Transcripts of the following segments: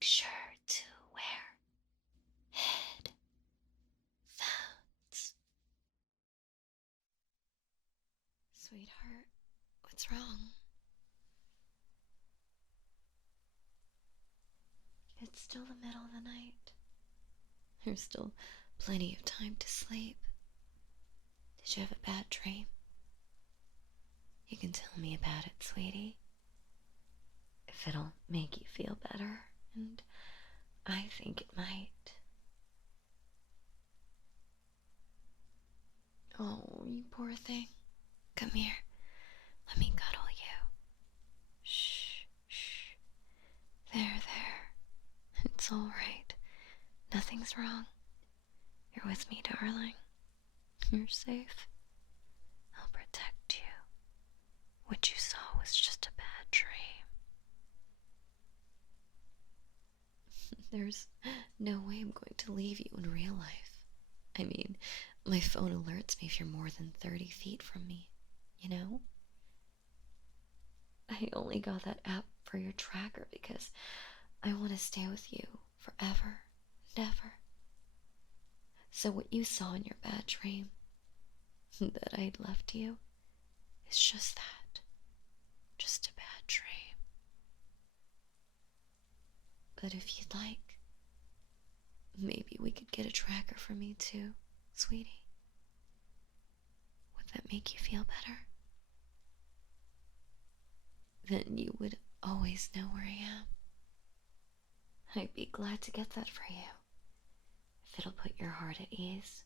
sure to wear headphones. Sweetheart, what's wrong? It's still the middle of the night. There's still plenty of time to sleep. Did you have a bad dream? You can tell me about it, sweetie. If it'll make you feel better, and I think it might. Oh, you poor thing. Come here. Let me cuddle you. Shh, shh. There. It's all right. Nothing's wrong. You're with me, darling. You're safe. I'll protect you. What you saw was just a bad dream. There's no way I'm going to leave you in real life. I mean, my phone alerts me if you're more than 30 feet from me, you know? I only got that app for your tracker because I want to stay with you forever and ever. So what you saw in your bad dream, that I'd left you, is just that. Just a bad dream. But if you'd like, maybe we could get a tracker for me too, sweetie. Would that make you feel better? Then you would always know where I am. I'd be glad to get that for you, if it'll put your heart at ease.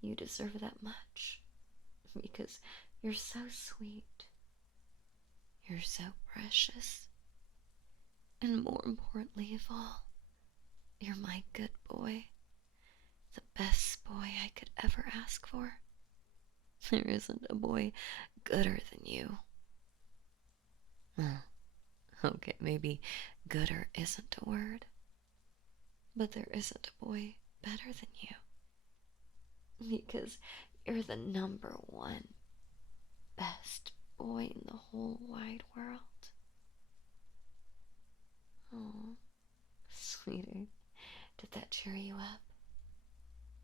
You deserve that much, because you're so sweet. You're so precious. And more importantly of all, you're my good boy. The best boy I could ever ask for. There isn't a boy gooder than you. Well, okay, maybe gooder isn't a word. But there isn't a boy better than you. Because you're the #1 best boy in the whole wide world. Oh, sweetie, did that cheer you up?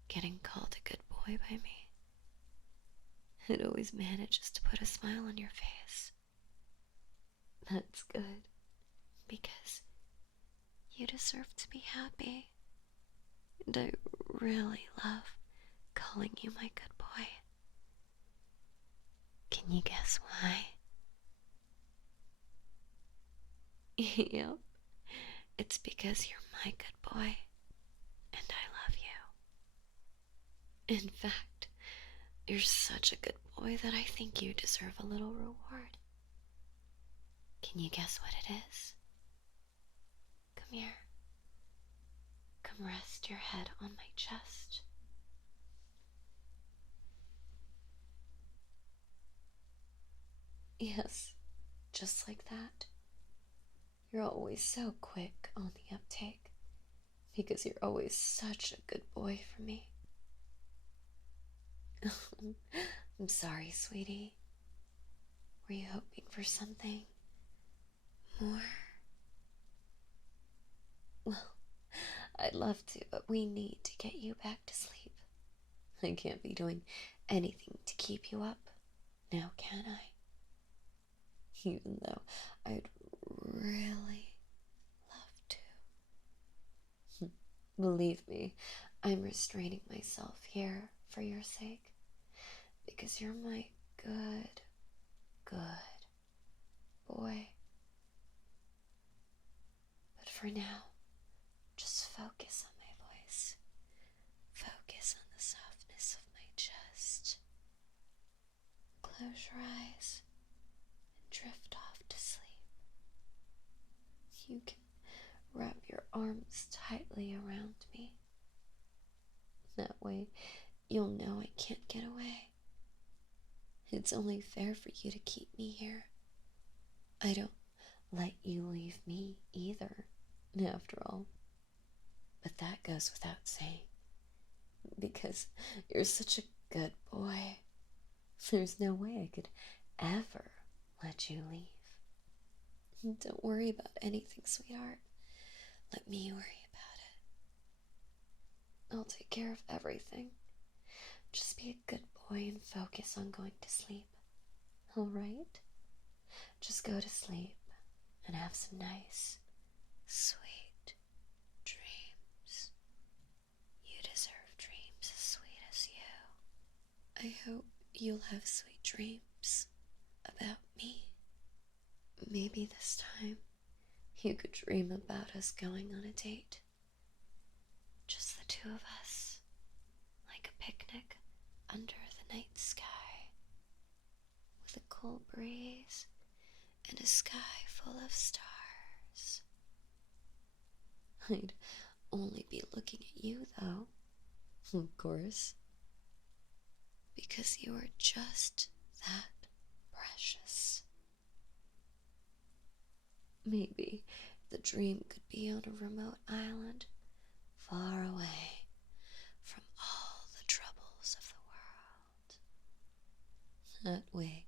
Getting called a good boy by me? It always manages to put a smile on your face. That's good, because you deserve to be happy. And I really love calling you my good boy. Can you guess why? Yep, it's because you're my good boy, and I love you. In fact, you're such a good boy that I think you deserve a little reward. Can you guess what it is? Come here. Come rest your head on my chest. Yes, just like that. You're always so quick on the uptake, because you're always such a good boy for me. I'm sorry, sweetie. Were you hoping for something more? Well, I'd love to, but we need to get you back to sleep. I can't be doing anything to keep you up, now can I? Even though I'd really love to. Believe me, I'm restraining myself here for your sake, because you're my good boy. But for now, just focus on my voice. Focus on the softness of my chest. Close your eyes and drift off to sleep. You can wrap your arms tightly around me. That way, you'll know I can't get away. It's only fair for you to keep me here. I don't let you leave me either, after all. But that goes without saying, because you're such a good boy. There's no way I could ever let you leave. Don't worry about anything, sweetheart. Let me worry about it. I'll take care of everything. Just be a good boy and focus on going to sleep. Alright? Just go to sleep and have some nice, sweet dreams. You deserve dreams as sweet as you. I hope you'll have sweet dreams about me. Maybe this time you could dream about us going on a date. Just the two of us, like a picnic under the night sky, with a cool breeze and a sky full of stars. I'd only be looking at you, though, of course, because you are just that precious. Maybe the dream could be on a remote island, far away from all the troubles of the world. That way,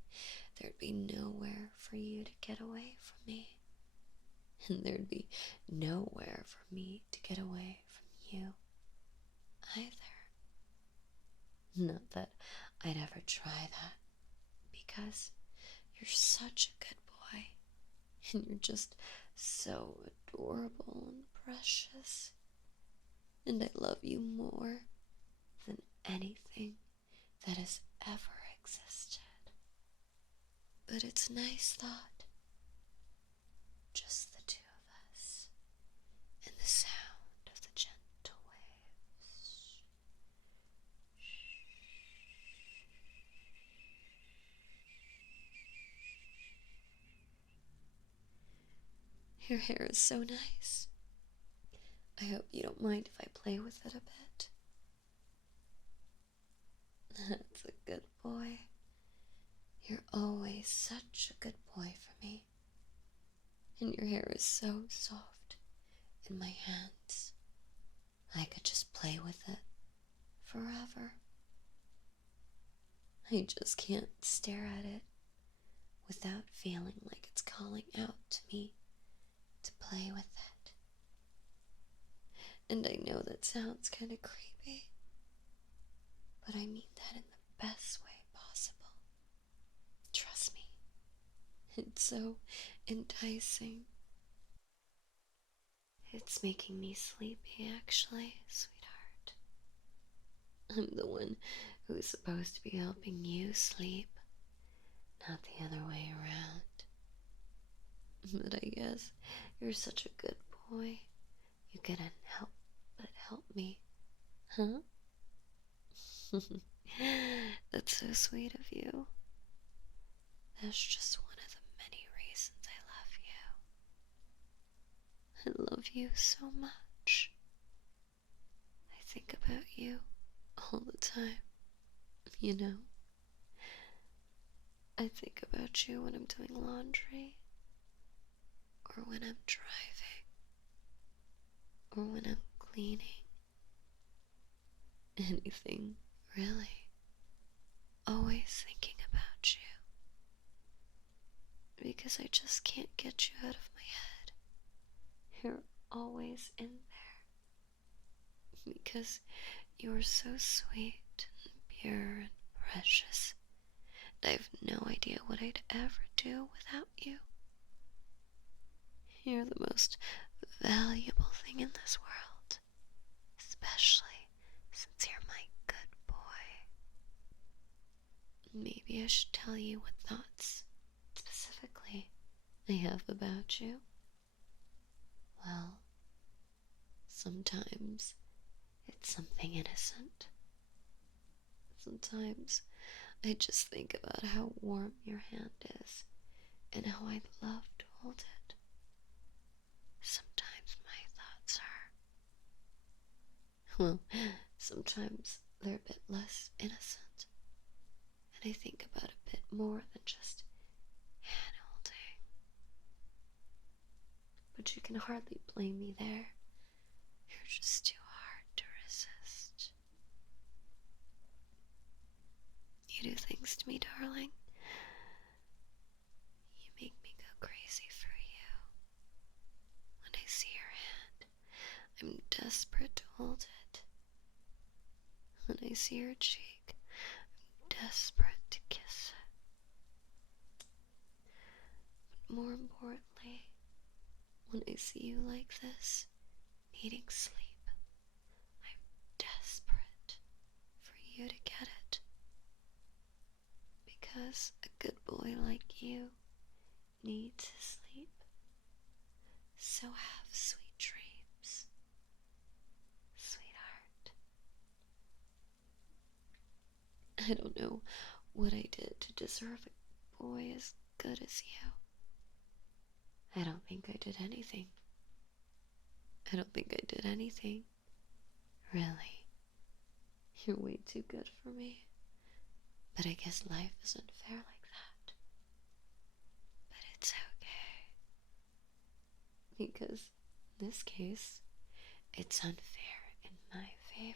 there'd be nowhere for you to get away from me. And there'd be nowhere for me to get away from you either. Not that I'd ever try that, because you're such a good boy, and you're just so adorable and precious, and I love you more than anything that has ever existed. But it's a nice thought, just the two of us, and the sound of the gentle waves. Your hair is so nice. I hope you don't mind if I play with it a bit. That's a good boy. You're always such a good boy for me. And your hair is so soft in my hands. I could just play with it forever. I just can't stare at it without feeling like it's calling out to me to play with it. And I know that sounds kind of creepy, but I mean that in the best way possible. Trust me, it's so enticing. It's making me sleepy, actually, sweetheart. I'm the one who's supposed to be helping you sleep, not the other way around. But I guess you're such a good boy. You couldn't help but help me, huh? That's so sweet of you. That's just one of the many reasons I love you. I love you so much. I think about you all the time, you know. I think about you when I'm doing laundry, or when I'm driving, or when I'm cleaning. Anything, really. Always thinking about you. Because I just can't get you out of my head. You're always in there. Because you're so sweet and pure and precious. And I have no idea what I'd ever do without you. You're the most valuable thing in this world. Especially since you're my good boy. Maybe I should tell you what thoughts, specifically, I have about you. Well, sometimes it's something innocent. Sometimes I just think about how warm your hand is and how I'd love to hold it. Sometimes my thoughts are, well, sometimes they're a bit less innocent, and I think about a bit more than just hand holding. But you can hardly blame me there. You're just too hard to resist. You do things to me, darling. You make me go crazy for you. When I see your hand, desperate to hold it. When I see your cheek, I'm desperate to kiss it. But more importantly, when I see you like this, needing sleep, I'm desperate for you to get it. Because a good boy like you needs his sleep. So have sweet dreams, sweetheart. I don't know what I did to deserve a boy as good as you. I don't think I did anything. Really. You're way too good for me. But I guess life isn't fair like that. But it's okay. Because in this case, it's unfair in my favor.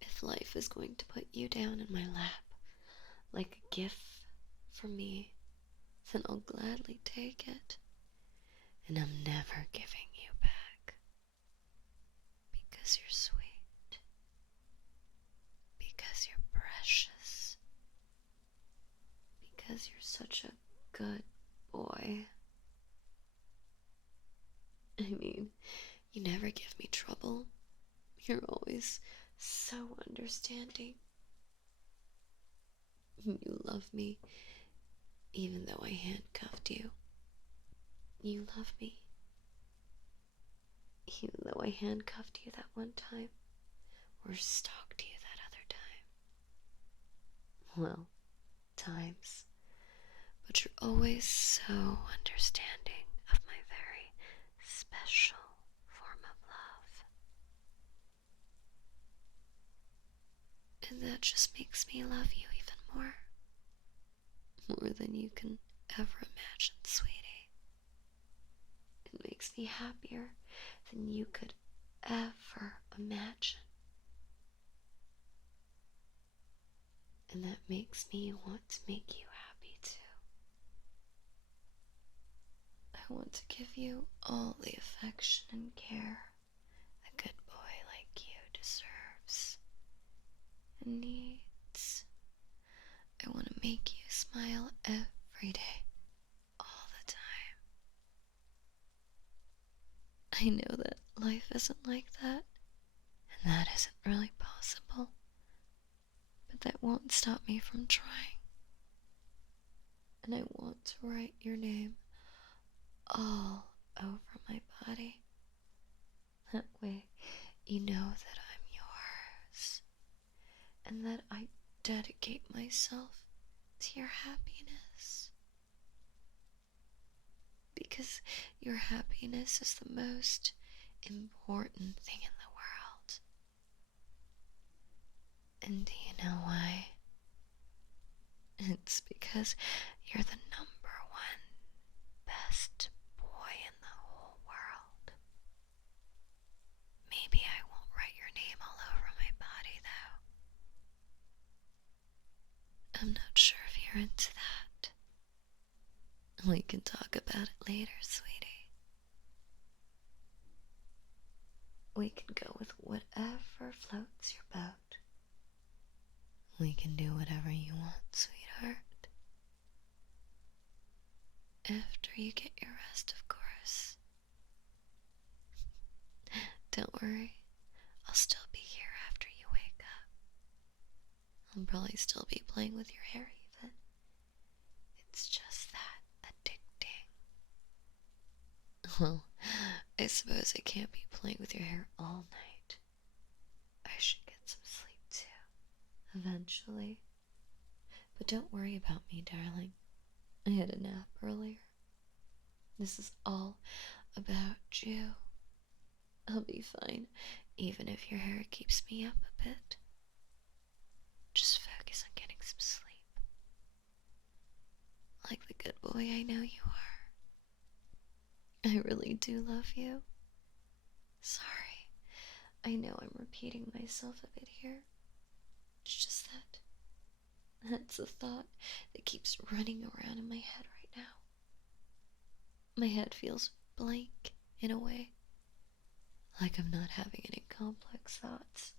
If life is going to put you down in my lap like a gift for me, then I'll gladly take it. And I'm never giving you back. Because you're sweet. Because you're precious. Because you're such a good boy. I mean, you never give me trouble. You're always so understanding. You love me, even though I handcuffed you. You love me, even though I handcuffed you that one time, or stalked you that other time. Well, times. But you're always so understanding of my very special form of love. And that just makes me love you even more. More than you can ever imagine, sweetie. It makes me happier than you could ever imagine. And that makes me want to make you happy too. I want to give you all the affection and care a good boy like you deserves and needs. I want to make you smile every day, all the time. I know that life isn't like that, and that isn't really possible, but that won't stop me from trying. And I want to write your name all over my body. That way, you know that I'm yours, and that I dedicate myself to your happiness. Because your happiness is the most important thing in the world. And do you know why? It's because you're the number one best boy in the whole world. Maybe I won't write your name all over my body, though. I'm not sure if you're into that. We can talk about it later, sweetie. We can go with whatever floats your boat. We can do whatever you want, sweetheart. After you get your rest, of course. Don't worry, I'll still be here after you wake up. I'll probably still be playing with your hair even. It's just that addicting. Well, I suppose I can't be playing with your hair all night. I should get some sleep too, eventually. But don't worry about me, darling. I had a nap earlier. This is all about you. I'll be fine, even if your hair keeps me up a bit. Just focus on getting some sleep. Like the good boy I know you are. I really do love you. Sorry, I know I'm repeating myself a bit here. It's just that's the thought that keeps running around in my head right now. My head feels blank in a way. Like I'm not having any complex thoughts.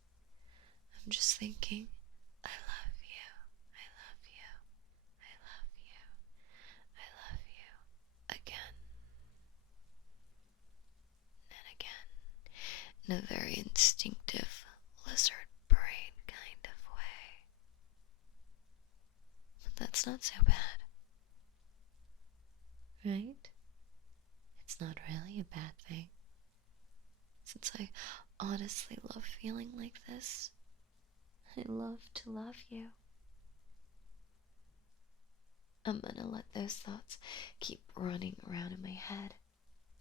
I'm just thinking, I love you, I love you, I love you, I love you, again and again, in a very instinctive lizard brain kind of way. But that's not so bad, right? It's not really a bad thing, since I honestly love feeling like this. I love to love you. I'm gonna let those thoughts keep running around in my head,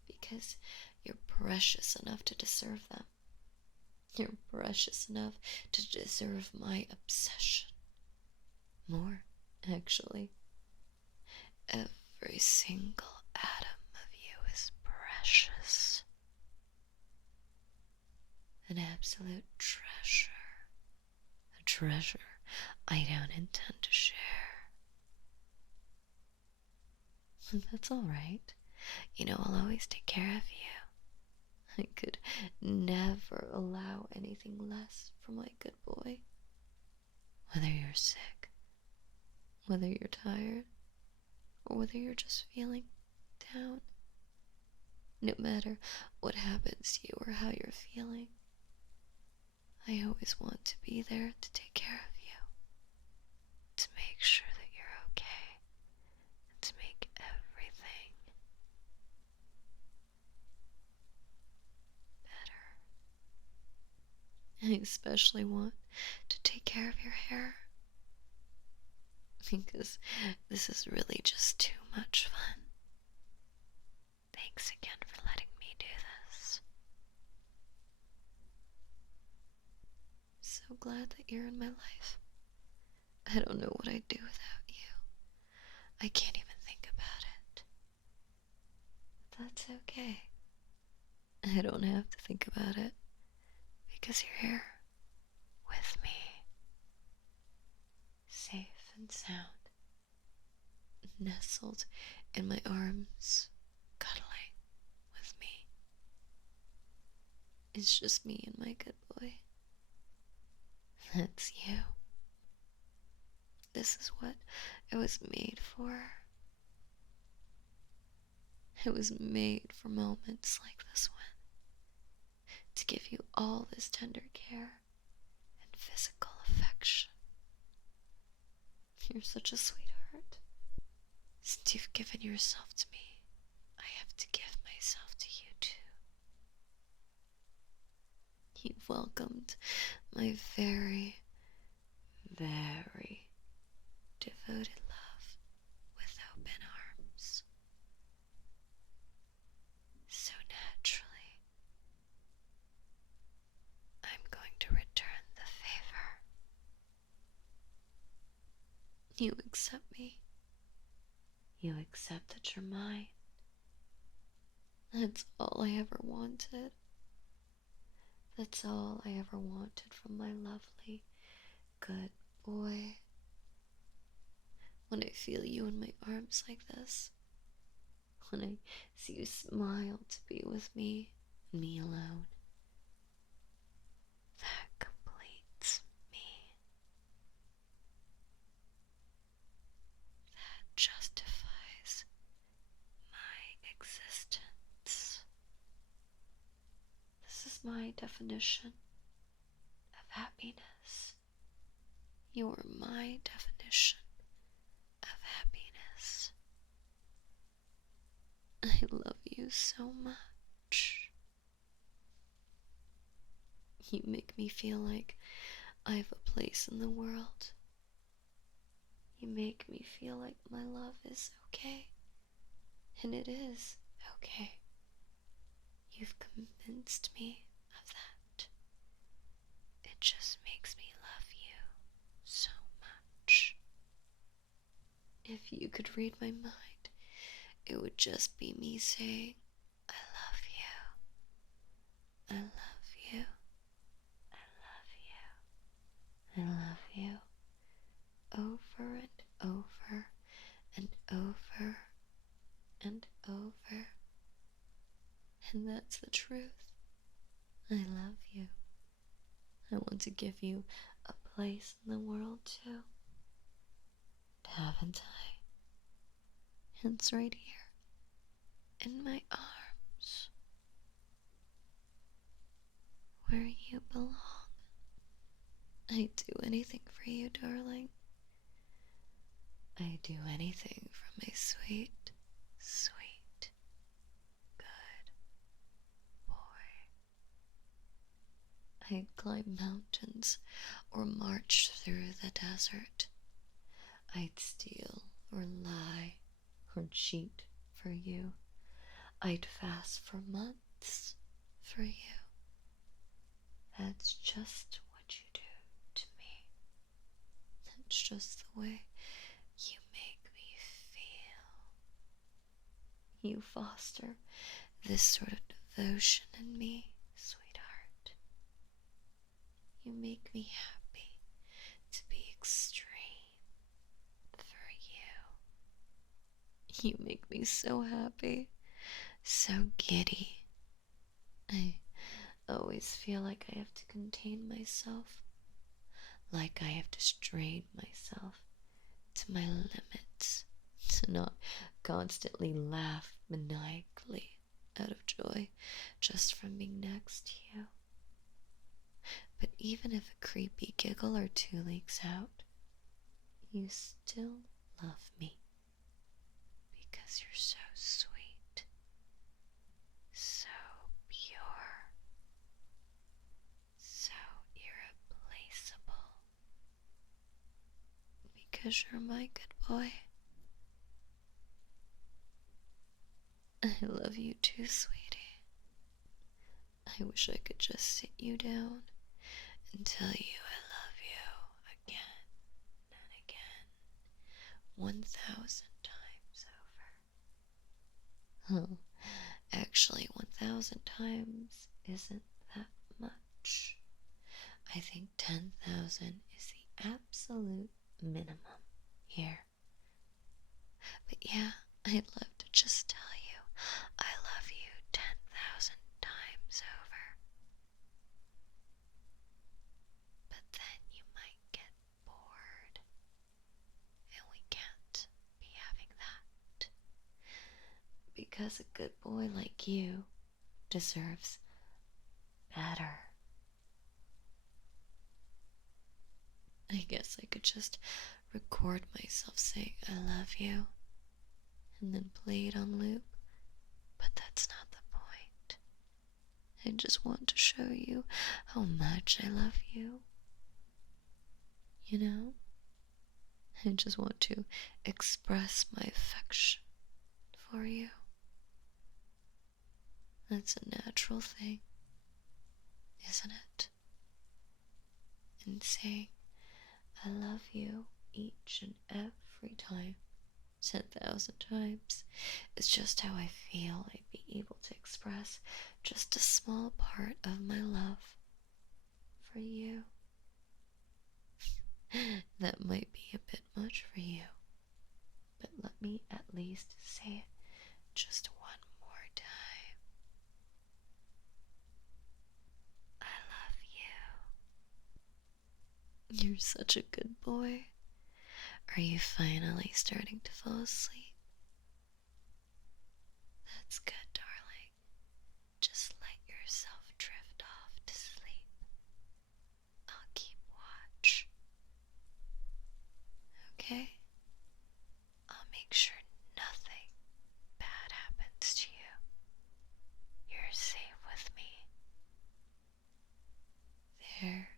because you're precious enough to deserve them. You're precious enough to deserve my obsession. More, actually. Every single atom of you is precious. An absolute treasure. A treasure I don't intend to share. That's alright. You know, I'll always take care of you. I could never allow anything less for my good boy. Whether you're sick, whether you're tired, or whether you're just feeling down. No matter what happens to you or how you're feeling, I always want to be there to take care of you, to make sure that you're okay, and to make everything better. I especially want to take care of your hair, because this is really just too much fun. Thanks again for letting me do this. So glad that you're in my life. I don't know what I'd do without you. I can't even think about it. But that's okay. I don't have to think about it, because you're here with me, safe and sound, nestled in my arms, cuddling with me. It's just me and my good boy. That's you. This is what it was made for. It was made for moments like this one, to give you all this tender care and physical affection. You're such a sweetheart. Since you've given yourself to me, I have to give myself to you too. You've welcomed my very, very devoted love with open arms. So naturally, I'm going to return the favor. You accept me. You accept that you're mine. That's all I ever wanted. That's all I ever wanted from my lovely, good boy. When I feel you in my arms like this, when I see you smile to be with me, and me alone, that completes me. That justifies my existence. This is my definition of happiness. You're my definition of happiness. I love you so much. You make me feel like I have a place in the world. You make me feel like my love is okay. And it is okay. You've convinced me of that. It just makes me love you so much. If you could read my mind, it would just be me saying, I love you. I love you. I love you. I love you. Over and over and over and over. And that's the truth. I love you. I want to give you a place in the world, too. Haven't I? It's right here, in my arms, where you belong. I'd do anything for you, darling. I'd do anything for my sweet, sweet, good boy. I'd climb mountains or march through the desert. I'd steal or lie or cheat for you. I'd fast for months for you. That's just what you do to me. That's just the way you make me feel. You foster this sort of devotion in me, sweetheart. You make me happy to be extreme for you. You make me so happy, so giddy. I always feel like I have to contain myself, like I have to strain myself to my limits, to not constantly laugh maniacally out of joy just from being next to you. But even if a creepy giggle or two leaks out, you still love me because you're so sweet, so pure, so irreplaceable, because you're my good boy. I love you too, sweetie. I wish I could just sit you down and tell you I love you again and again, 1,000 times over. Oh, actually, 1,000 times isn't that much. I think 10,000 is the absolute minimum here. But yeah, I'd love to just tell you I love you 10,000 times over. But then you might get bored, and we can't be having that. Because a good boy like you deserves better. I guess I could just record myself saying I love you and then play it on loop, but that's not the point. I just want to show you how much I love you. You know? I just want to express my affection for you. That's a natural thing, isn't it? And saying I love you each and every time, 10,000 times, is just how I feel I'd be able to express just a small part of my love for you. That might be a bit much for you, but let me at least say it just one more time. I love you. You're such a good boy. Are you finally starting to fall asleep? That's good, darling. Just let yourself drift off to sleep. I'll keep watch. Okay? I'll make sure nothing bad happens to you. You're safe with me. There.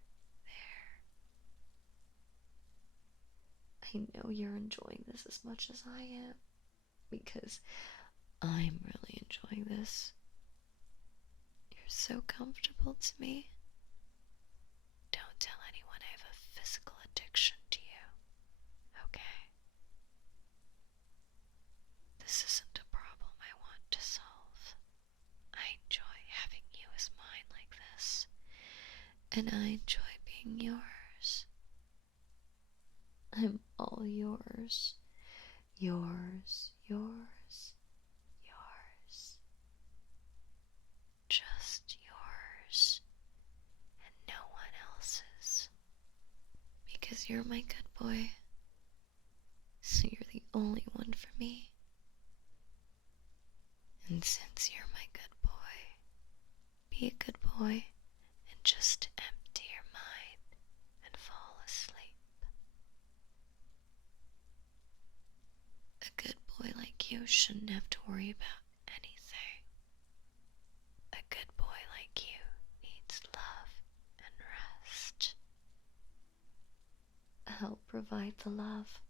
I know you're enjoying this as much as I am, because I'm really enjoying this. You're so comfortable to me. Don't tell anyone I have a physical addiction to you, okay? This isn't a problem I want to solve. I enjoy having you as mine like this, and I enjoy being yours. I'm all yours. Yours, yours, yours. Just yours. you're my good boy, so you're the only one for me. And since you're my good boy, be a good boy and just empty your mind and fall asleep. A good boy like you shouldn't have to worry about anything. A good boy like you needs love and rest. I'll provide the love.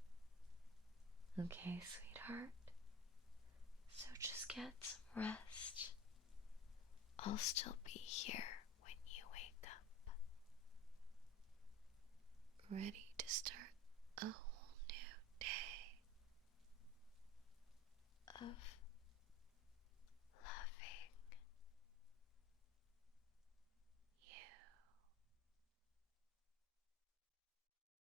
Okay, sweetheart? So just get some rest. I'll still be here when you wake up. Ready to start a whole new day of